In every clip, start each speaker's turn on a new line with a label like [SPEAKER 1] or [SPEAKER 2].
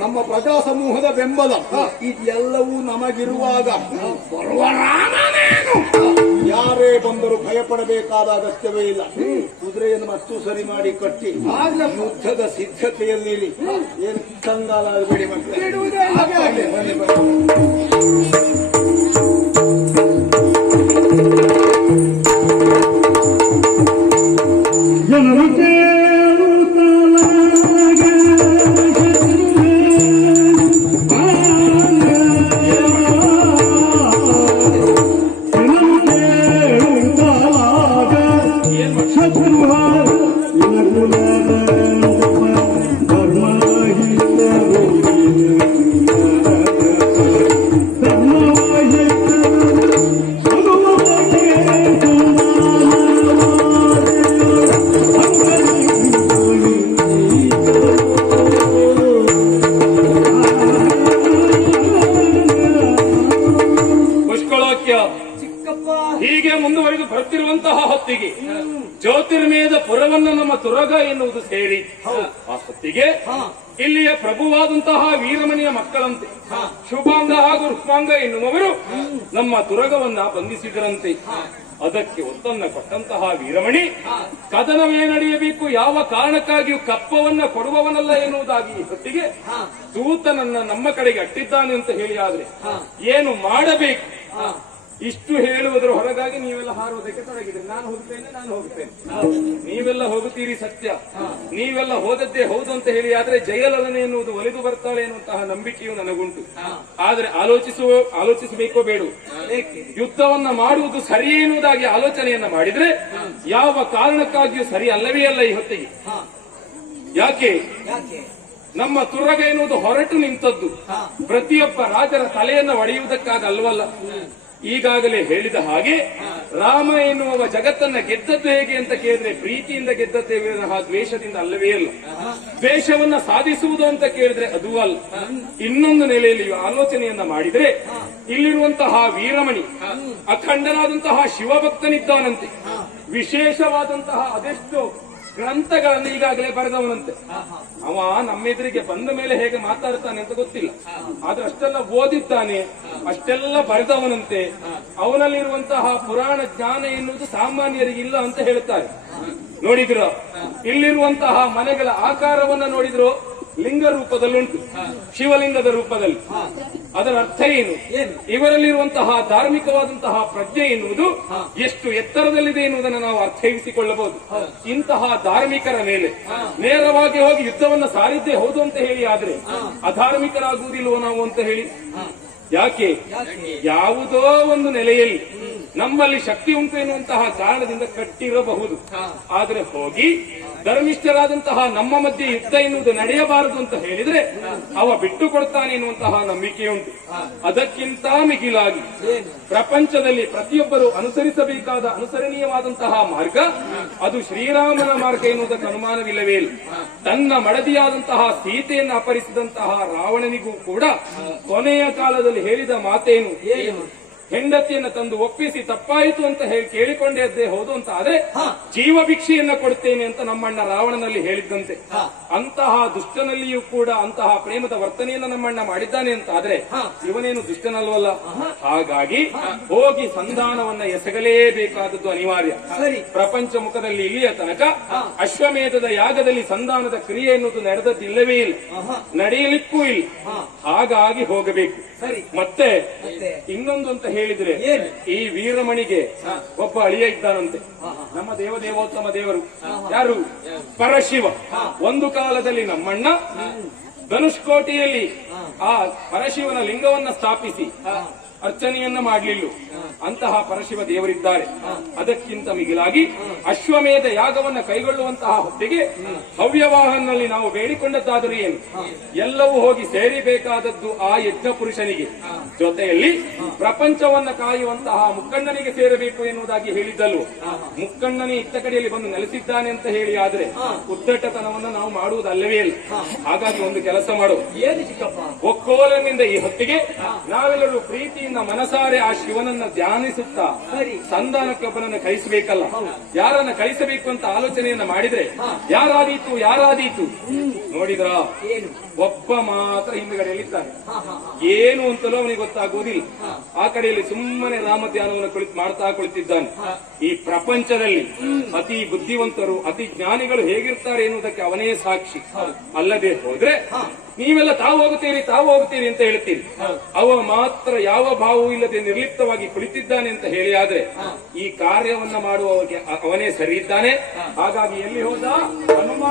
[SPEAKER 1] ನಮ್ಮ ಪ್ರಜಾ ಸಮೂಹದ ಬೆಂಬಲ ಇದೆಲ್ಲವೂ ನಮಗಿರುವಾಗ ಯಾರೇ ಬಂದರೂ ಭಯಪಡಬೇಕಾದ ಅಗತ್ಯವೇ ಇಲ್ಲ. ಕುದುರೆಯನ್ನು ಮತ್ತು ಸರಿ ಮಾಡಿ ಕಟ್ಟಿ ಯುದ್ಧದ ಸಿದ್ಧತೆಯಲ್ಲಿ ಏನು ಕಂಗಾಲ ಆಗಬೇಡಿ ಮಕ್ಕಳೇ.
[SPEAKER 2] ಎನ್ನುವುದು ಸೇರಿ ಆ ಇಲ್ಲಿಯ ಪ್ರಭುವಾದಂತಹ ವೀರಮಣಿಯ ಮಕ್ಕಳಂತೆ ಶುಭಾಂಗ ಹಾಗೂ ರುಕ್ಮಾಂಗ ಎನ್ನುವವರು ನಮ್ಮ ತುರಗವನ್ನ ಬಂಧಿಸಿದರಂತೆ. ಅದಕ್ಕೆ ಒತ್ತನ್ನ ಕೊಟ್ಟಂತಹ ವೀರಮಣಿ ಕದನವೇ ನಡೆಯಬೇಕು ಯಾವ ಕಾರಣಕ್ಕಾಗಿಯೂ ಕಪ್ಪವನ್ನ ಕೊಡುವವನಲ್ಲ ಎನ್ನುವುದಾಗಿ ಈ ಹೊತ್ತಿಗೆ ದೂತನನ್ನ ನಮ್ಮ ಕಡೆಗೆ ಅಟ್ಟಿದ್ದಾನೆ ಅಂತ ಹೇಳಿ ಆದ್ರೆ ಏನು ಮಾಡಬೇಕು? ಇಷ್ಟು ಹೇಳುವುದರ ಹೊರಗಾಗಿ ನೀವೆಲ್ಲ ಹಾರುವುದಕ್ಕೆ ತೊಡಗಿದ್ರಿ. ನಾನು ಹೋಗ್ತೇನೆ ನಾನು ಹೋಗ್ತೇನೆ. ನೀವೆಲ್ಲ ಹೋಗುತ್ತೀರಿ ಸತ್ಯ. ನೀವೆಲ್ಲ ಹೋದದ್ದೇ ಹೌದು ಅಂತ ಹೇಳಿ ಆದ್ರೆ ಜಯಲಲನೆ ಎನ್ನುವುದು ಒಲಿದು ಬರ್ತಾಳೆ ಎನ್ನುವಂತಹ ನಂಬಿಕೆಯು ನನಗುಂಟು. ಆದ್ರೆ ಆಲೋಚಿಸುವ ಆಲೋಚಿಸಬೇಕೋ ಬೇಡ ಯುದ್ಧವನ್ನ ಮಾಡುವುದು ಸರಿ ಎನ್ನುವುದಾಗಿ ಆಲೋಚನೆಯನ್ನ ಮಾಡಿದ್ರೆ ಯಾವ ಕಾರಣಕ್ಕಾಗಿಯೂ ಸರಿ ಅಲ್ಲವೇ ಅಲ್ಲ ಈ ಹೊತ್ತಿಗೆ. ಯಾಕೆ? ನಮ್ಮ ತುರಗ ಎನ್ನುವುದು ಹೊರಟು ನಿಂತದ್ದು. ಪ್ರತಿಯೊಬ್ಬ ರಾಜರ ತಲೆಯನ್ನ ಒಡೆಯುವುದಕ್ಕಾಗ ಅಲ್ವಲ್ಲ? ಈಗಾಗಲೇ ಹೇಳಿದ ಹಾಗೆ, ರಾಮ ಎನ್ನುವ ಜಗತ್ತನ್ನ ಗೆದ್ದದ್ದು ಹೇಗೆ ಅಂತ ಕೇಳಿದ್ರೆ ಪ್ರೀತಿಯಿಂದ ಗೆದ್ದದ್ದೇ ವಿನಃ ದ್ವೇಷದಿಂದ ಅಲ್ಲವೇ ಅಲ್ಲ. ದ್ವೇಷವನ್ನ ಸಾಧಿಸುವುದು ಅಂತ ಕೇಳಿದ್ರೆ ಅದು ಅಲ್ಲ. ಇನ್ನೊಂದು ನೆಲೆಯಲ್ಲಿ ಆಲೋಚನೆಯನ್ನ ಮಾಡಿದ್ರೆ, ಇಲ್ಲಿರುವಂತಹ ವೀರಮಣಿ, ಅಖಂಡನಾದಂತಹ ಶಿವಭಕ್ತನಿದ್ದಾನಂತೆ. ವಿಶೇಷವಾದಂತಹ ಅದೆಷ್ಟು ಗ್ರಂಥಗಳನ್ನು ಈಗಾಗಲೇ ಬರೆದವನಂತೆ. ಅವ ನಮ್ಮೆದುರಿಗೆ ಬಂದ ಮೇಲೆ ಹೇಗೆ ಮಾತಾಡ್ತಾನೆ ಅಂತ ಗೊತ್ತಿಲ್ಲ. ಆದ್ರೆ ಅಷ್ಟೆಲ್ಲ ಓದಿದ್ದಾನೆ, ಅಷ್ಟೆಲ್ಲ ಬರೆದವನಂತೆ. ಅವನಲ್ಲಿರುವಂತಹ ಪುರಾಣ ಜ್ಞಾನ ಎನ್ನುವುದು ಸಾಮಾನ್ಯರಿಗೆ ಇಲ್ಲ ಅಂತ ಹೇಳುತ್ತಾರೆ ನೋಡಿದ್ರು? ಇಲ್ಲಿರುವಂತಹ ಮನೆಗಳ ಆಕಾರವನ್ನ ನೋಡಿದ್ರು? ಲಿಂಗ ರೂಪದಲ್ಲುಂಟು. ಶಿವಲಿಂಗದ ರೂಪದಲ್ಲಿ. ಅದರ ಅರ್ಥ ಏನು? ಇವರಲ್ಲಿರುವಂತಹ ಧಾರ್ಮಿಕವಾದಂತಹ ಪ್ರಜ್ಞೆ ಎನ್ನುವುದು ಎಷ್ಟು ಎತ್ತರದಲ್ಲಿದೆ ಎನ್ನುವುದನ್ನು ನಾವು ಅರ್ಥೈಸಿಕೊಳ್ಳಬಹುದು. ಇಂತಹ ಧಾರ್ಮಿಕರ ಮೇಲೆ. ನೇರವಾಗಿ ಹೋಗಿ ಯುದ್ಧವನ್ನು ಸಾರಿದ್ದೇ ಹೌದು ಅಂತ ಹೇಳಿ ಆದ್ರೆ ಅಧಾರ್ಮಿಕರಾಗುವುದಿಲ್ವೋ ನಾವು ಅಂತ ಹೇಳಿ? ಯಾಕೆ? ಯಾವುದೋ ಒಂದು ನೆಲೆಯಲ್ಲಿ ನಮ್ಮಲ್ಲಿ ಶಕ್ತಿ ಉಂಟು ಎನ್ನುವಂತಹ ಕಾರಣದಿಂದ ಕಟ್ಟಿರಬಹುದು. ಆದರೆ ಹೋಗಿ ಧರ್ಮಿಷ್ಠರಾದಂತಹ ನಮ್ಮ ಮಧ್ಯೆ ಯುದ್ಧ ಎನ್ನುವುದು ನಡೆಯಬಾರದು ಅಂತ ಹೇಳಿದ್ರೆ ಅವ ಬಿಟ್ಟು ಕೊಡ್ತಾನೆ ಎನ್ನುವಂತಹ ನಂಬಿಕೆಯುಂಟು ಅದಕ್ಕಿಂತ ಮಿಗಿಲಾಗಿ ಪ್ರಪಂಚದಲ್ಲಿ ಪ್ರತಿಯೊಬ್ಬರು ಅನುಸರಿಸಬೇಕಾದ ಅನುಸರಣೀಯವಾದಂತಹ ಮಾರ್ಗ ಅದು ಶ್ರೀರಾಮನ ಮಾರ್ಗ ಎನ್ನುವುದಕ್ಕೆ ಅನುಮಾನವಿಲ್ಲವೇ ಇಲ್ಲ. ತನ್ನ ಮಡದಿಯಾದಂತಹ ಸೀತೆಯನ್ನು ಅಪರಿಸಿದಂತಹ ರಾವಣನಿಗೂ ಕೂಡ ಕೊನೆಯ ಕಾಲದಲ್ಲಿ ಹೇಳಿದ ಮಾತೇನು? ಹೆಂಡತಿಯನ್ನ ತಂದು ಒಪ್ಪಿಸಿ ತಪ್ಪಾಯಿತು ಅಂತ ಹೇಳಿ ಕೇಳಿಕೊಂಡೇದ್ದೇ ಹೌದು ಅಂತ ಆದ್ರೆ ಜೀವ ಭಿಕ್ಷೆಯನ್ನ ಕೊಡ್ತೇನೆ ಅಂತ ನಮ್ಮಣ್ಣ ರಾವಣನಲ್ಲಿ ಹೇಳಿದ್ದಂತೆ. ಅಂತಹ ದುಷ್ಟನಲ್ಲಿಯೂ ಕೂಡ ಅಂತಹ ಪ್ರೇಮದ ವರ್ತನೆಯನ್ನ ನಮ್ಮಣ್ಣ ಮಾಡಿದ್ದಾನೆ ಅಂತ ಆದ್ರೆ ಇವನೇನು ದುಷ್ಟನಲ್ವಲ್ಲ? ಹಾಗಾಗಿ ಹೋಗಿ ಸಂಧಾನವನ್ನ ಎಸಗಲೇಬೇಕಾದದ್ದು ಅನಿವಾರ್ಯ. ಪ್ರಪಂಚ ಮುಖದಲ್ಲಿ ಇಲ್ಲಿಯ ತನಕ ಅಶ್ವಮೇಧದ ಯಾಗದಲ್ಲಿ ಸಂಧಾನದ ಕ್ರಿಯೆ ಎನ್ನುವುದು ನಡೆದದ್ದಿಲ್ಲವೇ ಇಲ್ಲ. ನಡೆಯಲಿಕ್ಕೂ ಇಲ್ಲ. ಹಾಗಾಗಿ ಹೋಗಬೇಕು. ಸರಿ. ಮತ್ತೆ? ಇನ್ನೊಂದು ಅಂತ ಹೇಳಿದ್ರೆ ಈ ವೀರಮಣಿಗೆ ಒಬ್ಬ ಅಳಿಯ ಇದ್ದಾನಂತೆ. ನಮ್ಮ ದೇವದೇವೋತ್ತಮ ದೇವರು. ಯಾರು? ಪರಶಿವ. ಒಂದು ಕಾಲದಲ್ಲಿ ನಮ್ಮಣ್ಣ ಧನುಷ್ಕೋಟಿಯಲ್ಲಿ ಆ ಪರಶಿವನ ಲಿಂಗವನ್ನ ಸ್ಥಾಪಿಸಿ ಅರ್ಚನೆಯನ್ನ ಮಾಡಲಿಲ್ಲ. ಅಂತಹ ಪರಶಿವ ದೇವರಿದ್ದಾರೆ. ಅದಕ್ಕಿಂತ ಮಿಗಿಲಾಗಿ ಅಶ್ವಮೇಧ ಯಾಗವನ್ನ ಕೈಗೊಳ್ಳುವಂತಹ ಹೊತ್ತಿಗೆ ಹವ್ಯವಾಹನಲ್ಲಿ ನಾವು ಬೇಡಿಕೊಂಡದ್ದಾದರೂ ಏನು? ಎಲ್ಲವೂ ಹೋಗಿ ಸೇರಿಬೇಕಾದದ್ದು ಆ ಯಜ್ಞ ಪುರುಷನಿಗೆ. ಜೊತೆಯಲ್ಲಿ ಪ್ರಪಂಚವನ್ನ ಕಾಯುವಂತಹ ಮುಕ್ಕಣ್ಣನಿಗೆ ಸೇರಬೇಕು ಎನ್ನುವುದಾಗಿ ಹೇಳಿದ್ದಲ್ವ ಮುಕ್ಕಣ್ಣನೇ ಇತ್ತ ಕಡೆಯಲ್ಲಿ ಬಂದು ನೆಲೆಸಿದ್ದಾನೆ ಅಂತ ಹೇಳಿ ಆದ್ರೆ ಉದ್ದಟತನವನ್ನು ನಾವು ಮಾಡುವುದಲ್ಲವೇ ಇಲ್ಲ ಹಾಗಾಗಿ ಒಂದು ಕೆಲಸ ಮಾಡು.
[SPEAKER 1] ಏನು ಚಿಕ್ಕಪ್ಪ?
[SPEAKER 2] ಒಕ್ಕೋಲನಿಂದ ಈ ಹೊತ್ತಿಗೆ ನಾವೆಲ್ಲರೂ ಪ್ರೀತಿಯಿಂದ ನಿನ್ನ ಮನಸಾರೆ ಆ ಶಿವನನ್ನ ಧ್ಯಾನಿಸುತ್ತಾ
[SPEAKER 3] ಸಂಧಾನ
[SPEAKER 2] ಸಂಧಾನಕ್ಕೊಬ್ಬನನ್ನ ಕಳಿಸಬೇಕಲ್ಲ? ಯಾರನ್ನ ಕಳಿಸಬೇಕು ಅಂತ ಆಲೋಚನೆಯನ್ನ ಮಾಡಿದ್ರೆ ಯಾರಾದೀತು ಯಾರಾದೀತು? ನೋಡಿದ್ರ? ಒಬ್ಬ ಮಾತ್ರ ಹಿಂದುಗಡೆಯಲ್ಲಿದ್ದಾನೆ ಏನು ಅಂತಲೂ ಅವನಿಗೆ ಗೊತ್ತಾಗುವುದಿಲ್ಲ ಆ ಕಡೆಯಲ್ಲಿ ಸುಮ್ಮನೆ ರಾಮ ಧ್ಯಾನವನ್ನು ಕುಳಿತು ಮಾಡ್ತಾ ಕುಳಿತಿದ್ದಾನೆ. ಈ ಪ್ರಪಂಚದಲ್ಲಿ ಅತಿ ಬುದ್ಧಿವಂತರು ಅತಿ ಜ್ಞಾನಿಗಳು ಹೇಗಿರ್ತಾರೆ ಎನ್ನುವುದಕ್ಕೆ ಅವನೇ ಸಾಕ್ಷಿ. ಅಲ್ಲದೆ ಹೋದ್ರೆ ನೀವೆಲ್ಲ ತಾವು ಹೋಗುತ್ತೀರಿ ತಾವು ಹೋಗುತ್ತೀರಿ ಅಂತ ಹೇಳ್ತೀರಿ. ಅವ ಮಾತ್ರ ಯಾವ ಭಾವವೂ ಇಲ್ಲದೆ ನಿರ್ಲಿಪ್ತವಾಗಿ ಕುಳಿತಿದ್ದಾನೆ ಅಂತ ಹೇಳಿ ಆದ್ರೆ ಈ ಕಾರ್ಯವನ್ನ ಮಾಡುವವರಿಗೆ ಅವನೇ ಸರಿ ಇದ್ದಾನೆ ಹಾಗಾಗಿ ಎಲ್ಲಿ ಹೋದ? ಹನುಮ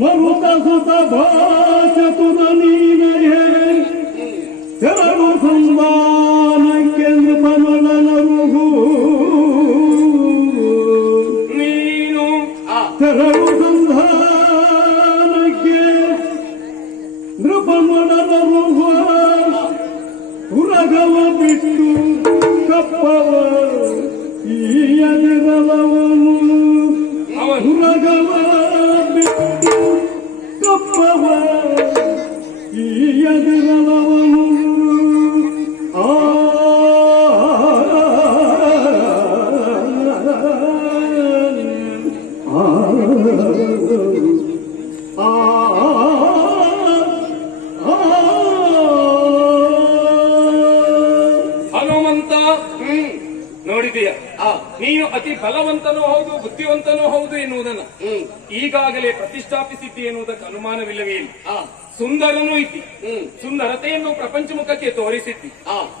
[SPEAKER 4] ಮರುತ ಸುತ ಚತುರ ನೀನ ಶರಣು ಸಂಧಾನಕ್ಕೆ ನೃಪನೊಡನರುಹು
[SPEAKER 2] ನೀನು
[SPEAKER 4] ಶರಣು ಸಂಧಾನಕ್ಕೆ ನೃಪನೊಡನರುಹು ಉರಗವ ಬಿಟ್ಟು ಕಪ್ಪವ ಈ ಎದಿರಲವನು
[SPEAKER 2] ಅವನು
[SPEAKER 4] ಉರಗವ ಬಿಟ್ಟು
[SPEAKER 2] away. ಬಲವಂತನೂ ಹೌದು ಬುದ್ಧಿವಂತನೂ ಹೌದು ಎನ್ನುವುದನ್ನು ಈಗಾಗಲೇ ಪ್ರತಿಷ್ಠಾಪಿಸಿದ್ದಿ ಎನ್ನುವುದಕ್ಕೆ ಅನುಮಾನವಿಲ್ಲವೇ ಇಲ್ಲ. ಸುಂದರನೂ ಇದ್ದಿ. ಸುಂದರತೆಯನ್ನು ಪ್ರಪಂಚ ಮುಖಕ್ಕೆ ತೋರಿಸಿದ್ದಿ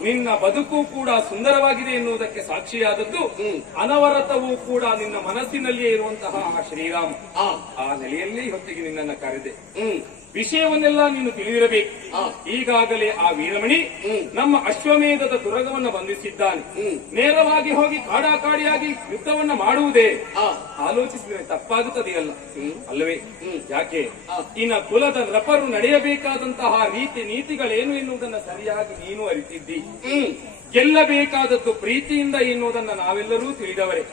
[SPEAKER 2] ನಿನ್ನ ಬದುಕು ಕೂಡ ಸುಂದರವಾಗಿದೆ ಎನ್ನುವುದಕ್ಕೆ ಸಾಕ್ಷಿಯಾದದ್ದು ಅನವರತವೂ ಕೂಡ ನಿನ್ನ ಮನಸ್ಸಿನಲ್ಲಿಯೇ ಇರುವಂತಹ ಆ ಶ್ರೀರಾಮ. ಆ ನೆಲೆಯಲ್ಲಿ ಹೊತ್ತಿಗೆ ನಿನ್ನನ್ನ ಕರೆದೆ. ವಿಷಯವನ್ನೆಲ್ಲ ನೀನು ತಿಳಿದಿರಬೇಕು. ಈಗಾಗಲೇ ಆ ವೀರಮಣಿ ನಮ್ಮ ಅಶ್ವಮೇಧದ ದುರಗವನ್ನು ಬಂಧಿಸಿದ್ದಾನೆ. ನೇರವಾಗಿ ಹೋಗಿ ಕಾಡಾಕಾಡಿಯಾಗಿ ಯುದ್ಧವನ್ನ ಮಾಡುವುದೇ? ಆಲೋಚಿಸಿದರೆ ತಪ್ಪಾಗುತ್ತದೆಯಲ್ಲ? ಅಲ್ಲವೇ? ಯಾಕೆ? ಇನ್ನ ಕುಲದ ನೃಪರು ನಡೆಯಬೇಕಾದಂತಹ ರೀತಿ ನೀತಿಗಳೇನು ಎನ್ನುವುದನ್ನ ಸರಿಯಾಗಿ ನೀನು ಅರಿತಿದ್ದಿ? ಗೆಲ್ಲಬೇಕಾದದ್ದು ಪ್ರೀತಿಯಿಂದ ಎನ್ನುವುದನ್ನ ನಾವೆಲ್ಲರೂ ತಿಳಿದವರೇ.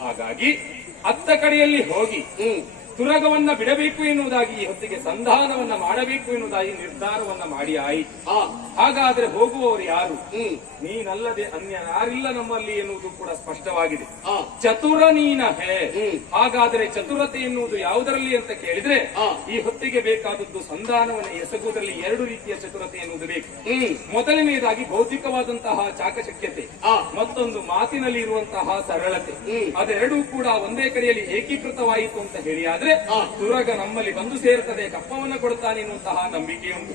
[SPEAKER 2] ಹಾಗಾಗಿ ಅತ್ತ ಕಡೆಯಲ್ಲಿ ಹೋಗಿ ತುರಗವನ್ನ ಬಿಡಬೇಕು ಎನ್ನುವುದಾಗಿ ಈ ಹೊತ್ತಿಗೆ ಸಂಧಾನವನ್ನ ಮಾಡಬೇಕು ಎನ್ನುವುದಾಗಿ ನಿರ್ಧಾರವನ್ನ ಮಾಡಿ ಆಯಿತು. ಹಾಗಾದ್ರೆ ಹೋಗುವವರು ಯಾರು? ನೀನಲ್ಲದೆ ಅನ್ಯ ಯಾರಿಲ್ಲ ನಮ್ಮಲ್ಲಿ ಎನ್ನುವುದು ಕೂಡ ಸ್ಪಷ್ಟವಾಗಿದೆ. ಚತುರ ನೀನ ಹೇ. ಹಾಗಾದ್ರೆ ಚತುರತೆ ಎನ್ನುವುದು ಯಾವುದರಲ್ಲಿ ಅಂತ ಕೇಳಿದ್ರೆ ಈ ಹೊತ್ತಿಗೆ ಬೇಕಾದದ್ದು ಸಂಧಾನವನ್ನು ಎಸಗುವುದರಲ್ಲಿ ಎರಡು ರೀತಿಯ ಚತುರತೆ ಎನ್ನುವುದು ಬೇಕು. ಮೊದಲನೆಯದಾಗಿ ಭೌತಿಕವಾದಂತಹ ಚಾಕಚಕ್ಯತೆ. ಮತ್ತೊಂದು ಮಾತಿನಲ್ಲಿ ಇರುವಂತಹ ಸರಳತೆ ಅದೆರಡೂ ಕೂಡ ಒಂದೇ ಕಡೆಯಲ್ಲಿ ಏಕೀಕೃತವಾಯಿತು ಅಂತ ಹೇಳಿ ಆದ್ರೆ ತುರಗ ನಮ್ಮಲ್ಲಿ ಬಂದು ಸೇರ್ತದೆ ಕಪ್ಪವನ್ನ ಕೊಡ್ತಾನೆ ಎನ್ನುವಂತಹ ನಂಬಿಕೆ ಉಂಟು.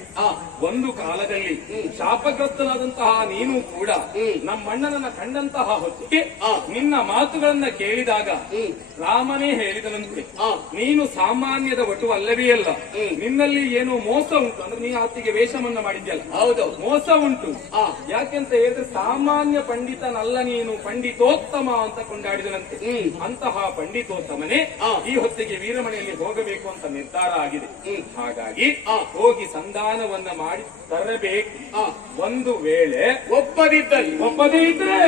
[SPEAKER 2] ಒಂದು ಕಾಲದಲ್ಲಿ ಶಾಪಗ್ರಸ್ತನಾದಂತಹ ನೀನು ಕೂಡ ನಮ್ಮಣ್ಣನನ್ನ ಕಂಡಂತಹ ಹೊತ್ತಿಗೆ ನಿನ್ನ ಮಾತುಗಳನ್ನ ಕೇಳಿದಾಗ ರಾಮನೇ ಹೇಳಿದನಂತೆ. ನೀನು ಸಾಮಾನ್ಯದ ವಟು ಅಲ್ಲವೇ ಅಲ್ಲ. ನಿನ್ನಲ್ಲಿ ಏನು ಮೋಸ ಉಂಟು. ಅಂದ್ರೆ ನೀ ಆತಿಗೆ ವೇಷವನ್ನ ಮಾಡಿದ್ಯಲ್ಲ.
[SPEAKER 3] ಹೌದು.
[SPEAKER 2] ಮೋಸ ಉಂಟು. ಯಾಕೆಂತ ಹೇಳಿದ್ರೆ ಸಾಮಾನ್ಯ ಪಂಡಿತನಲ್ಲ ನೀನು ಪಂಡಿತೋತ್ತಮ ಅಂತ ಕೊಂಡಾಡಿದನಂತೆ. ಅಂತಹ ಪಂಡಿತೋತ್ತಮನೇ ಈ ಹೊತ್ತಿಗೆ ವೀರಮನೆಯಲ್ಲಿ ಹೋಗಬೇಕು ಅಂತ ನಿರ್ಧಾರ ಆಗಿದೆ. ಹಾಗಾಗಿ ಹೋಗಿ ಸಂಧಾನವನ್ನ ಮಾಡಿ ತರಬೇಕು. ಒಂದು ವೇಳೆ
[SPEAKER 3] ಒಪ್ಪದಿದ್ದಲ್ಲಿ
[SPEAKER 2] ಒಪ್ಪದೇ ಇದ್ರೆ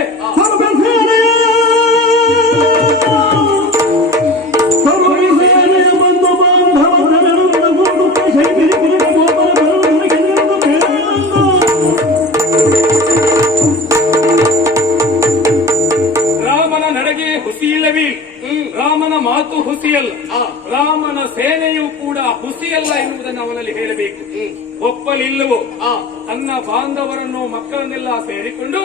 [SPEAKER 2] ಮಾತು ಹುಸಿಯಲ್ಲ. ರಾಮನ ಸೇನೆಯೂ ಕೂಡ ಹುಸಿಯಲ್ಲ ಎನ್ನುವುದನ್ನು ಅವನಲ್ಲಿ ಹೇಳಬೇಕು. ಒಪ್ಪಲಿಲ್ಲವೋ? ತನ್ನ ಬಾಂಧವರನ್ನು ಮಕ್ಕಳನ್ನೆಲ್ಲ ಸೇರಿಕೊಂಡು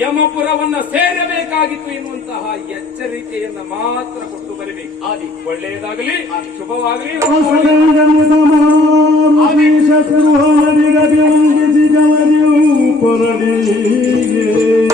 [SPEAKER 2] ಯಮಪುರವನ್ನ ಸೇರಬೇಕಾಗಿತ್ತು ಎನ್ನುವಂತಹ ಎಚ್ಚರಿಕೆಯನ್ನ ಮಾತ್ರ ಕೊಟ್ಟು ಬರಬೇಕು. ಆದಿ. ಒಳ್ಳೆಯದಾಗಲಿ ಶುಭವಾಗಲಿ.
[SPEAKER 4] ಆದೇಶ ಪರಡಿಗೆ